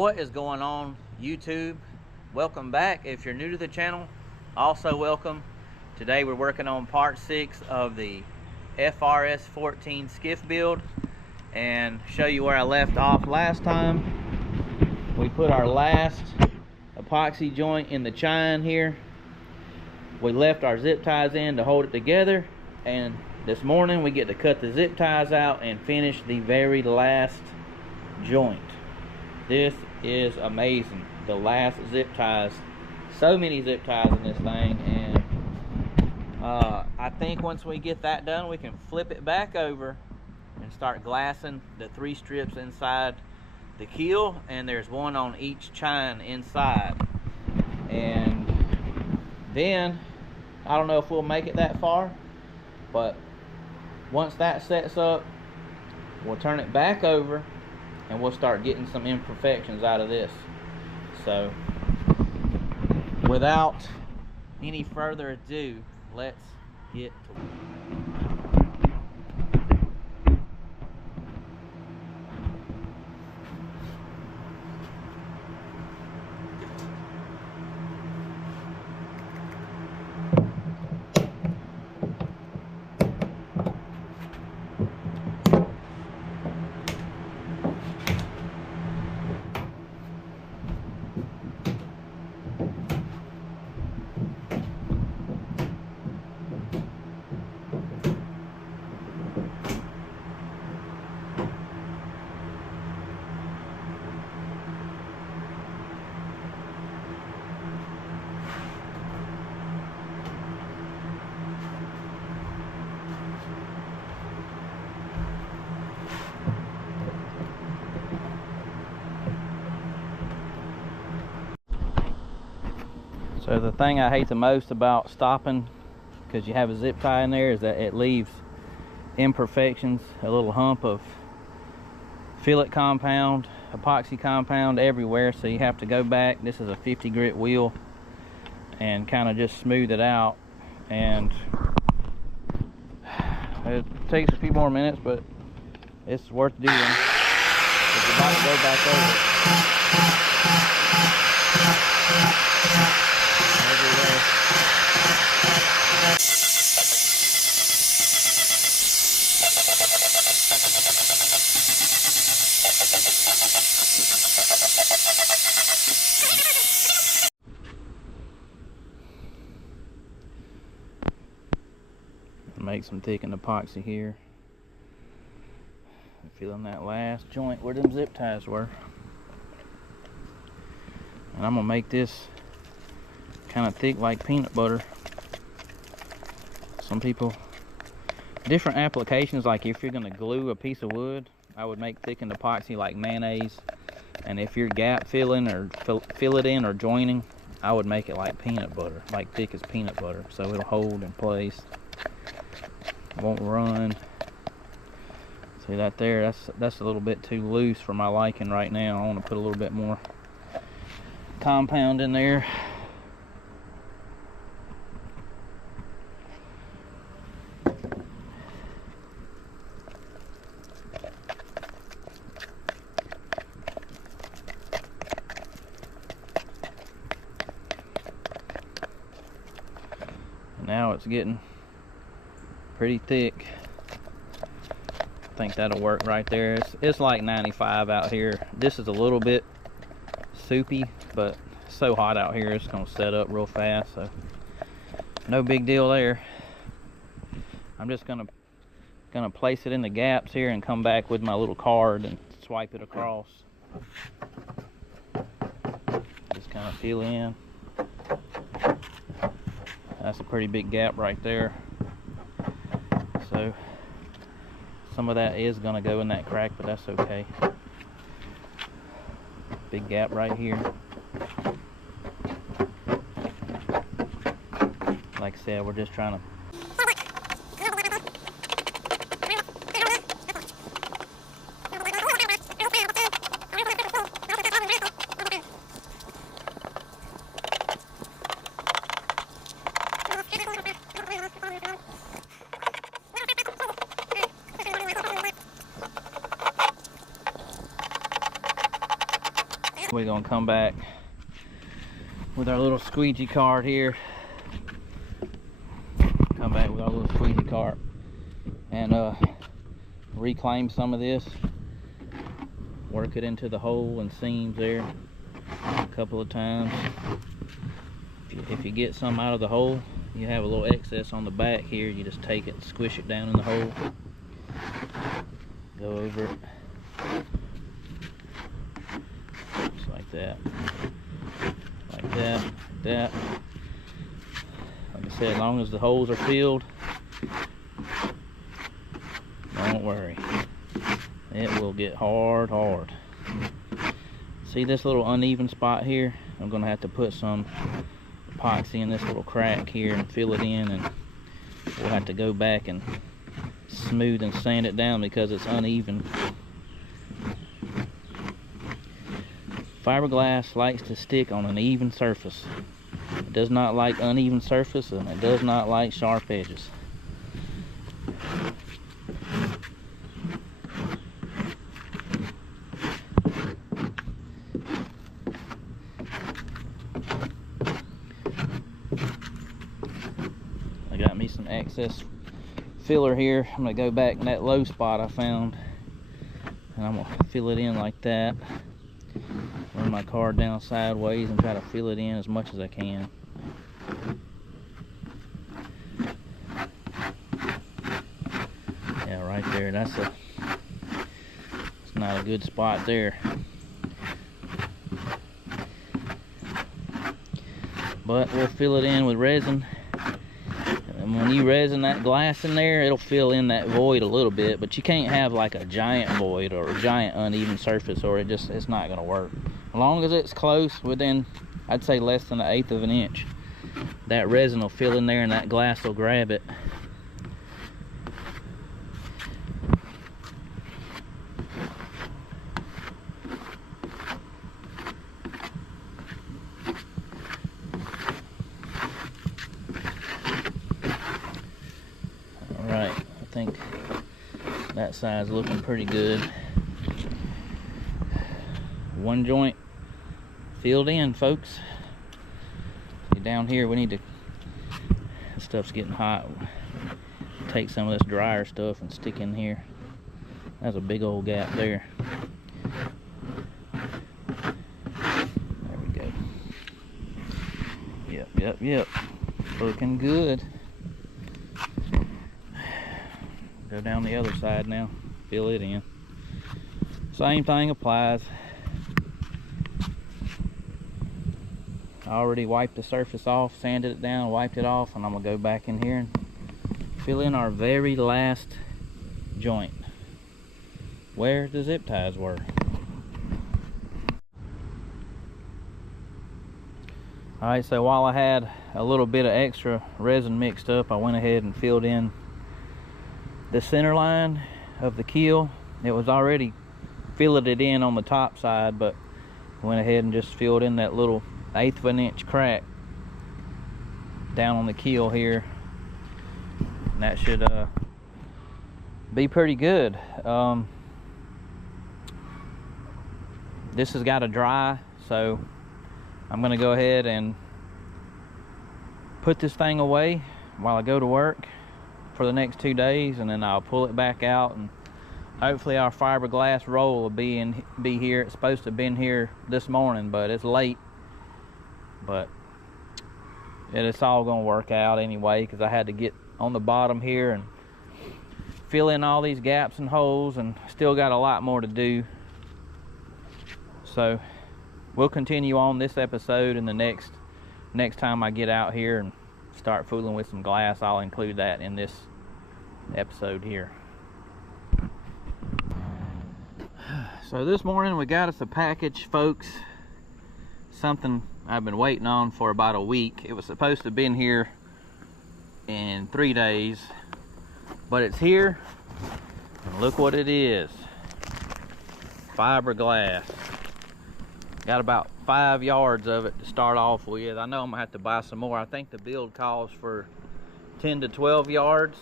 What is going on, YouTube? Welcome back. If you're new to the channel, also welcome. Today we're working on part 6 of the FRS 14 skiff build and show you where I left off last time. We put our last epoxy joint in the chine here. We left our zip ties in to hold it together, and this morning we get to cut the zip ties out and finish the very last joint. This is amazing. The last zip ties. So many zip ties in this thing, and I think once we get that done, we can flip it back over and start glassing the 3 strips inside the keel, and there's one on each chine inside. And then I don't know if we'll make it that far, but once that sets up, we'll turn it back over and we'll start getting some imperfections out of this. So without any further ado, let's get to it. So the thing I hate the most about stopping, because you have a zip tie in there, is that it leaves imperfections, a little hump of fillet compound, epoxy compound everywhere. So you have to go back. This is a 50 grit wheel, and kind of just smooth it out. And it takes a few more minutes, but it's worth doing, because you're about to go back over it. Make some thickened epoxy here. Feeling that last joint where them zip ties were. And I'm gonna make this kind of thick like peanut butter. Some people, different applications, like if you're gonna glue a piece of wood, I would make thickened epoxy like mayonnaise. And if you're gap filling or filleting or joining, I would make it like peanut butter, like thick as peanut butter, so it'll hold in place. Won't run. See that there? That's a little bit too loose for my liking right now. I want to put a little bit more compound in there. Now it's getting pretty thick. I think that'll work right there. It's like 95 out here. This is a little bit soupy, but it's so hot out here, it's gonna set up real fast, so no big deal there. I'm just gonna place it in the gaps here and come back with my little card and swipe it across. Just kind of feel in. That's a pretty big gap right there. So some of that is going to go in that crack, but that's okay. Big gap right here. Like I said, we're just trying to We're gonna come back with our little squeegee card here. Come back with our little squeegee card and reclaim some of this. Work it into the hole and seams there a couple of times. If you get some out of the hole, you have a little excess on the back here, you just take it and squish it down in the hole. Go over it. Just like that. Like that, like that. Like I said, as long as the holes are filled, don't worry. It will get hard. See this little uneven spot here? I'm gonna have to put some epoxy in this little crack here and fill it in, and we'll have to go back and smooth and sand it down because it's uneven. Fiberglass likes to stick on an even surface. It does not like uneven surface, and it does not like sharp edges. I got me some excess filler here. I'm gonna go back in that low spot I found, and I'm gonna fill it in like that. Run my card down sideways and try to fill it in as much as I can. Yeah, right there. It's not a good spot there. But we'll fill it in with resin. And when you resin that glass in there, it'll fill in that void a little bit, but you can't have like a giant void or a giant uneven surface, or it's not gonna work. As long as it's close, within, I'd say less than 1/8 of an inch, that resin will fill in there and that glass will grab it. Alright, I think that side's looking pretty good. One joint filled in, folks. Down here we need to, this stuff's getting hot. Take some of this drier stuff and stick in here. That's a big old gap there. There we go. Yep. Looking good. Go down the other side now. Fill it in. Same thing applies. I already wiped the surface off, sanded it down, wiped it off, and I'm gonna go back in here and fill in our very last joint where the zip ties were. Alright, so while I had a little bit of extra resin mixed up, I went ahead and filled in the center line of the keel. It was already filleted in on the top side, but I went ahead and just filled in that little 1/8 of an inch crack down on the keel here, and that should be pretty good. This has got to dry, so I'm gonna go ahead and put this thing away while I go to work for the next 2 days, and then I'll pull it back out, and hopefully our fiberglass roll will be here. It's supposed to have been here this morning, but it's late. But it's all gonna work out anyway, because I had to get on the bottom here and fill in all these gaps and holes, and still got a lot more to do. So we'll continue on this episode, and the next time I get out here and start fooling with some glass, I'll include that in this episode here. So this morning we got us a package, folks. Something I've been waiting on for about a week. It was supposed to have been here in 3 days, but it's here, and look what it is. Fiberglass. Got about 5 yards of it to start off with. I know I'm gonna have to buy some more. I think the build calls for 10 to 12 yards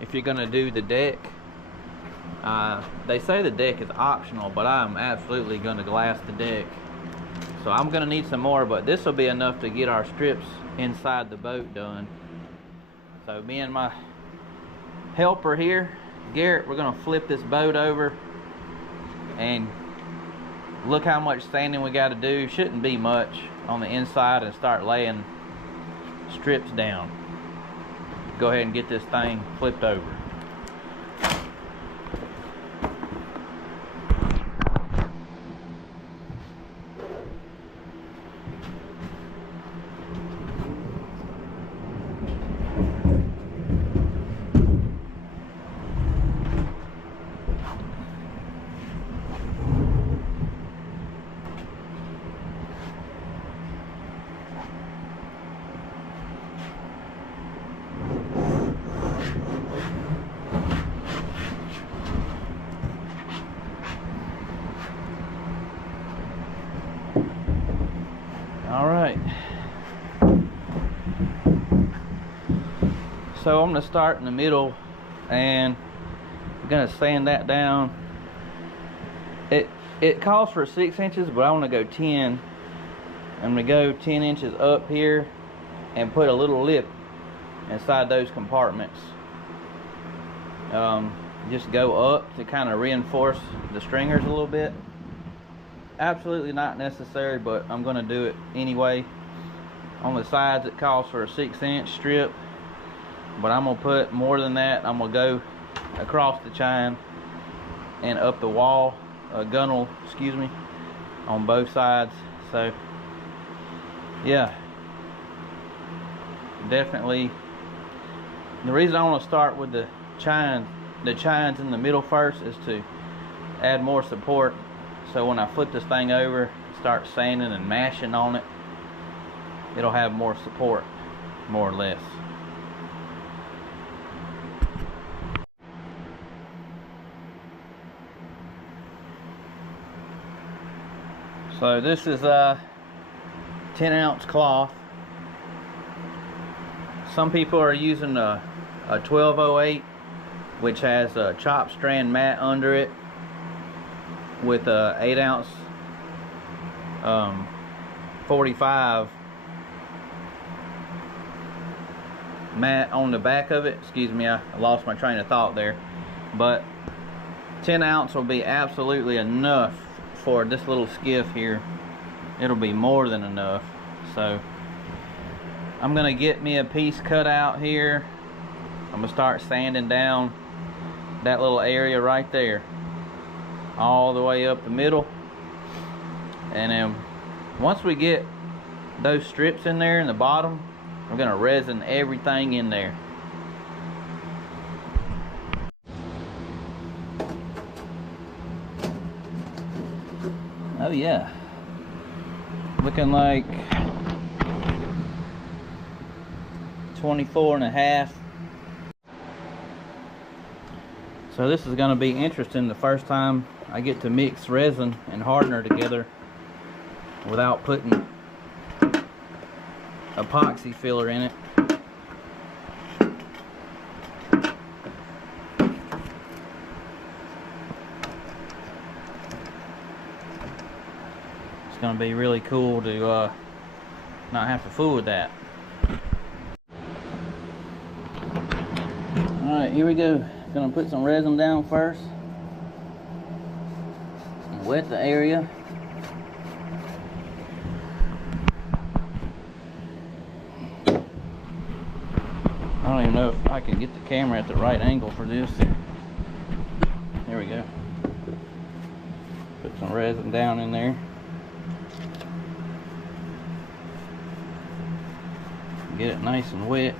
if you're gonna do the deck. They say the deck is optional, but I'm absolutely gonna glass the deck. So I'm gonna need some more, but this will be enough to get our strips inside the boat done. So me and my helper here, Garrett, we're gonna flip this boat over and look how much sanding we got to do. Shouldn't be much on the inside, and start laying strips down. Go ahead and get this thing flipped over. All right, so I'm gonna start in the middle and I'm gonna sand that down. It calls for 6 inches, but I want to go 10. I'm gonna go 10 inches up here and put a little lip inside those compartments. Just go up to kind of reinforce the stringers a little bit. Absolutely not necessary, but I'm going to do it anyway. On the sides it calls for a 6-inch strip, but I'm going to put more than that. I'm going to go across the chine and up the wall, gunnel, excuse me, on both sides. So yeah, definitely. The reason I want to start with the chines in the middle first is to add more support. So when I flip this thing over, start sanding and mashing on it, it'll have more support, more or less. So this is a 10-ounce cloth. Some people are using a 1208, which has a chop strand mat under it, with a 8-ounce 45 mat on the back of it. Excuse me, I lost my train of thought there. But 10 ounce will be absolutely enough for this little skiff here. It'll be more than enough. So I'm gonna get me a piece cut out here. I'm gonna start sanding down that little area right there, all the way up the middle. And then once we get those strips in there in the bottom, we're gonna resin everything in there. Oh yeah, looking like 24.5. So this is going to be interesting, the first time I get to mix resin and hardener together without putting epoxy filler in it. It's going to be really cool to not have to fool with that. Alright, here we go. Gonna put some resin down first and wet the area. I don't even know if I can get the camera at the right angle for this. There we go. Put some resin down in there. Get it nice and wet.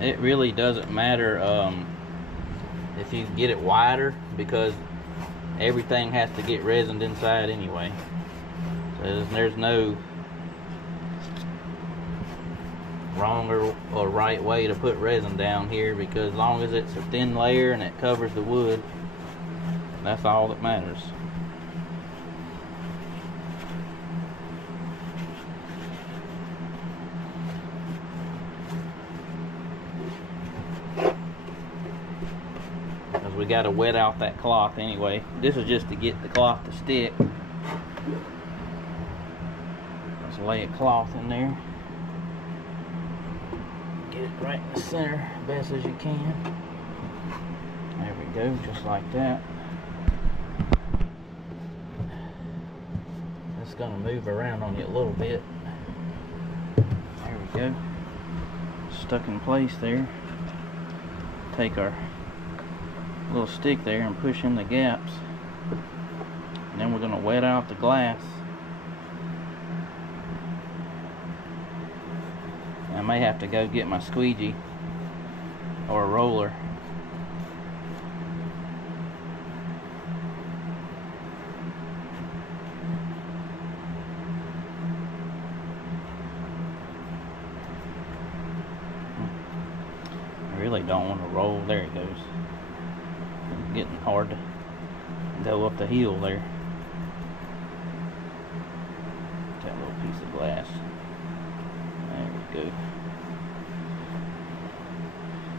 It really doesn't matter if you get it wider, because everything has to get resined inside anyway. So there's no wrong or right way to put resin down here, because as long as it's a thin layer and it covers the wood, that's all that matters. because we got to wet out that cloth anyway. This is just to get the cloth to stick. Let's lay a cloth in there. Get it right in the center as best as you can. There we go, just like that. It's going to move around on you a little bit. There we go. Stuck in place there. Take our little stick there and push in the gaps. And then we're going to wet out the glass. I may have to go get my squeegee or a roller. I really don't want to roll. There it goes. It's getting hard to go up the hill there. That little piece of glass. There we go.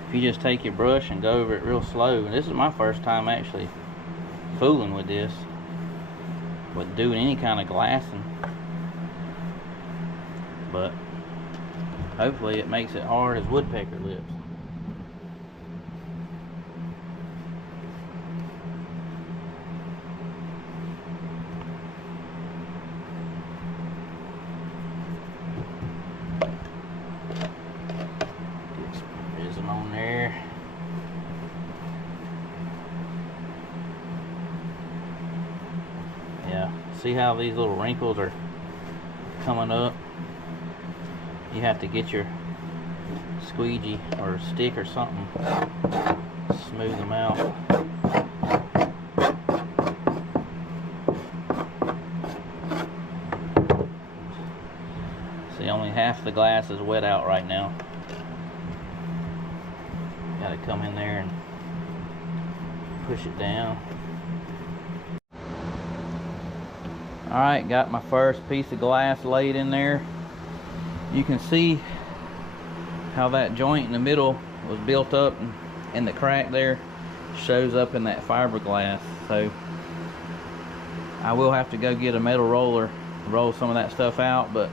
If you just take your brush and go over it real slow, and this is my first time actually fooling with this, with doing any kind of glassing, but hopefully it makes it hard as woodpecker lips. On there. Yeah, see how these little wrinkles are coming up? You have to get your squeegee or stick or something, smooth them out. See, only half the glass is wet out right now. Gotta come in there and push it down. Alright, got my first piece of glass laid in there. You can see how that joint in the middle was built up, and the crack there shows up in that fiberglass. So I will have to go get a metal roller to roll some of that stuff out, but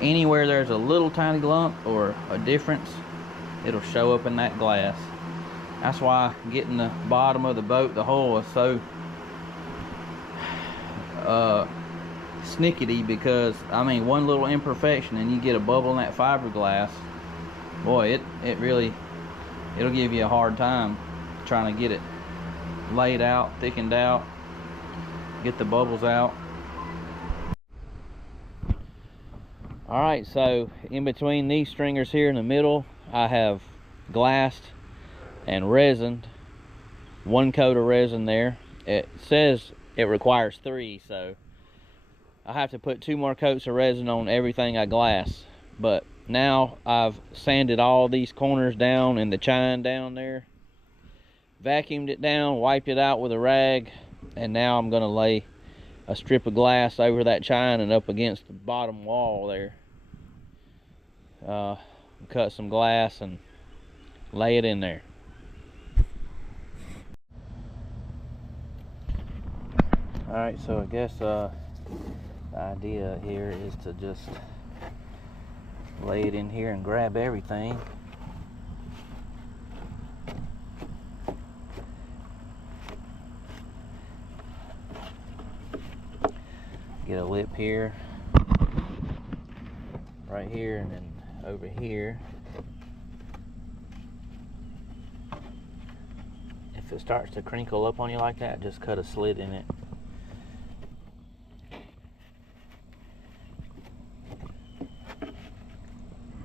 anywhere there's a little tiny lump or a difference, it'll show up in that glass. That's why getting the bottom of the boat, the hull, is so snickety, because I mean, one little imperfection and you get a bubble in that fiberglass, boy, it'll give you a hard time trying to get it laid out, thickened out, get the bubbles out. Alright, so in between these stringers here in the middle, I have glassed and resined, one coat of resin there. It says it requires 3, so I have to put 2 more coats of resin on everything I glass. But now I've sanded all these corners down and the chine down there, vacuumed it down, wiped it out with a rag, and now I'm going to lay a strip of glass over that chine and up against the bottom wall there. Cut some glass and lay it in there. Alright, so I guess the idea here is to just lay it in here and grab everything. Get a lip here, right here, and then over here. If it starts to crinkle up on you like that, just cut a slit in it.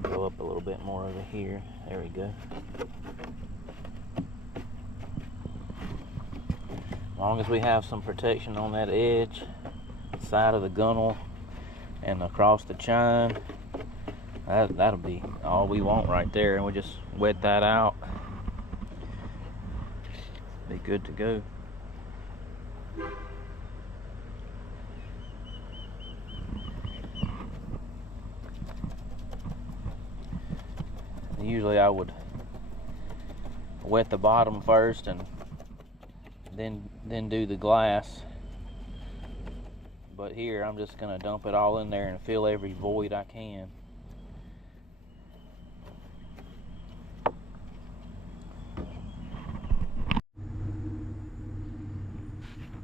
Go up a little bit more over here. There we go. As long as we have some protection on that edge, side of the gunnel, and across the chine, that'll be all we want right there, and we'll just wet that out. Be good to go. Usually I would wet the bottom first and then do the glass. But here I'm just gonna dump it all in there and fill every void I can.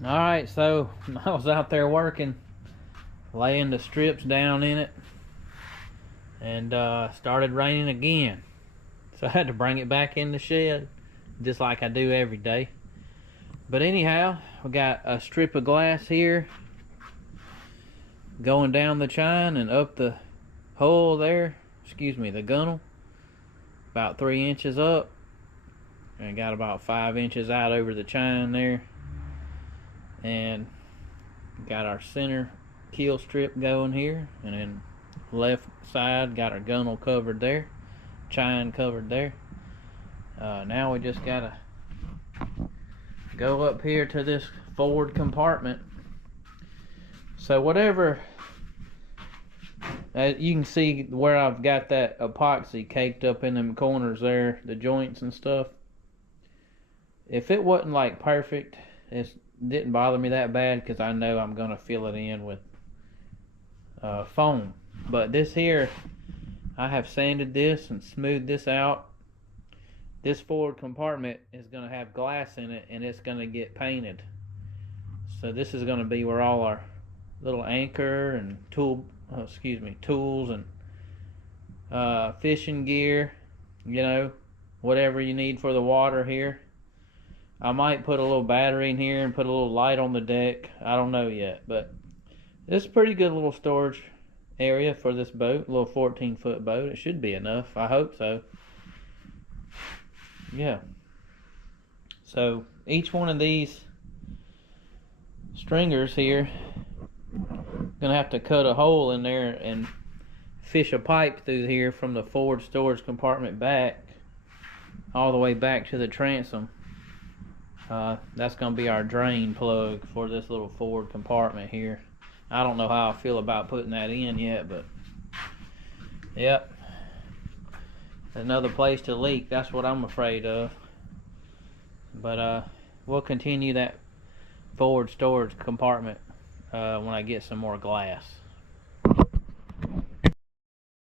Alright, so I was out there working, laying the strips down in it, and started raining again. So I had to bring it back in the shed, just like I do every day. But anyhow, we got a strip of glass here going down the chine and up the hole there, the gunnel, about 3 inches up, and got about 5 inches out over the chine there. And got our center keel strip going here, and then left side got our gunnel covered there, chine covered there. Now we just gotta go up here to this forward compartment. So whatever, you can see where I've got that epoxy caked up in them corners there, the joints and stuff. If it wasn't like perfect, it didn't bother me that bad, because I know I'm gonna fill it in with foam. But this here, I have sanded this and smoothed this out. This forward compartment is gonna have glass in it, and it's gonna get painted. So this is gonna be where all our little anchor and tools and fishing gear, whatever you need for the water here. I might put a little battery in here and put a little light on the deck. I don't know yet, but it's a pretty good little storage area for this boat, a little 14-foot boat. It should be enough. I hope so. Yeah. So each one of these stringers here, gonna have to cut a hole in there and fish a pipe through here from the forward storage compartment back, all the way back to the transom. That's going to be our drain plug for this little forward compartment here. I don't know how I feel about putting that in yet, but yep, another place to leak. That's what I'm afraid of. But we'll continue that forward storage compartment when I get some more glass.